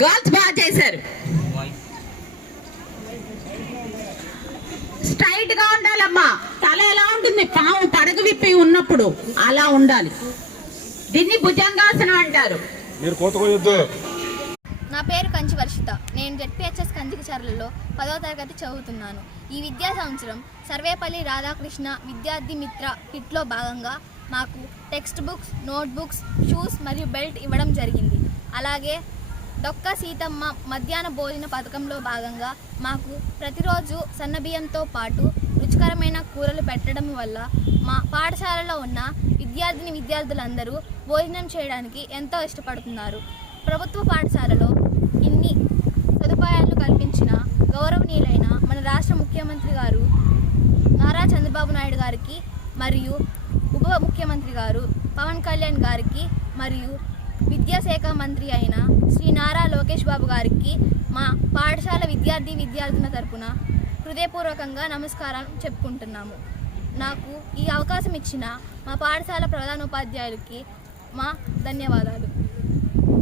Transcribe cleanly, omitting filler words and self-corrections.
Girls బాగా చేశారు. Straight గా ఉండాలమ్మా. తల ఎలా ఉంటుంది? పాము పడగ విప్పి ఉన్నప్పుడు అలా ఉండాలి. దీన్ని భుజంగాసనం అంటారు. నా పేరు కంచి వర్షిత. నేను జెడ్పీహెచ్ఎస్ కంచికచర్లలో 10వ తరగతి చదువుతున్నాను. ఈ విద్యా సంవత్సరం సర్వేపల్లి రాధాకృష్ణ విద్యార్థి మిత్ర కిట్లో భాగంగా మాకు text books, note books, shoes మరియు బెల్ట్ ఇవ్వడం జరిగింది. అలాగే డొక్క సీతమ్మ మధ్యాహ్న భోజన పథకంలో భాగంగా మాకు ప్రతిరోజు సన్నబియ్యంతో పాటు రుచికరమైన కూరలు పెట్టడం వల్ల మా పాఠశాలలో ఉన్న విద్యార్థులందరూ భోజనం చేయడానికి ఎంతో ఇష్టపడుతున్నారు. ప్రభుత్వ పాఠశాలలో ఇన్ని సదుపాయాలు కల్పించిన గౌరవనీయులైన మన రాష్ట్ర ముఖ్యమంత్రి గారు నారా చంద్రబాబు నాయుడు గారికి మరియు ఉప ముఖ్యమంత్రి గారు పవన్ కళ్యాణ్ గారికి మరియు విద్యాశాఖ మంత్రి అయిన శ్రీ నారా లోకేష్ బాబు గారికి మా పాఠశాల విద్యార్థుల తరపున హృదయపూర్వకంగా నమస్కారం చెప్పుకుంటున్నాము. నాకు ఈ అవకాశం ఇచ్చిన మా పాఠశాల ప్రధానోపాధ్యాయులకి మా ధన్యవాదాలు.